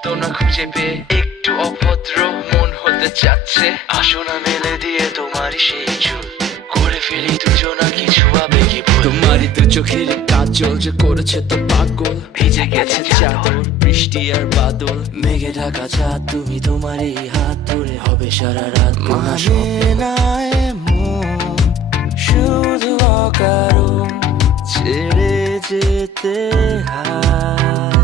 সান্ত্বনা খুঁজে পেয়ে একটু অভদ্র মন হতে চাচ্ছে। আসো না মেলে দিয়ে তোমারই সেই চুল, করে ফেলি দুজনা কিছু আবেগী ভুল। তোমারই দু চোখের কাজল যে করেছে তো পাগল, ভিজে গেছে চাদর বৃষ্টি আর বাদল, মেঘে ঢাকা চাঁদ তুমি তোমারই হাত ধরে হবে সারা রাত। মানে না এমন শুধু অকারণ ছেড়ে যেতে হয়।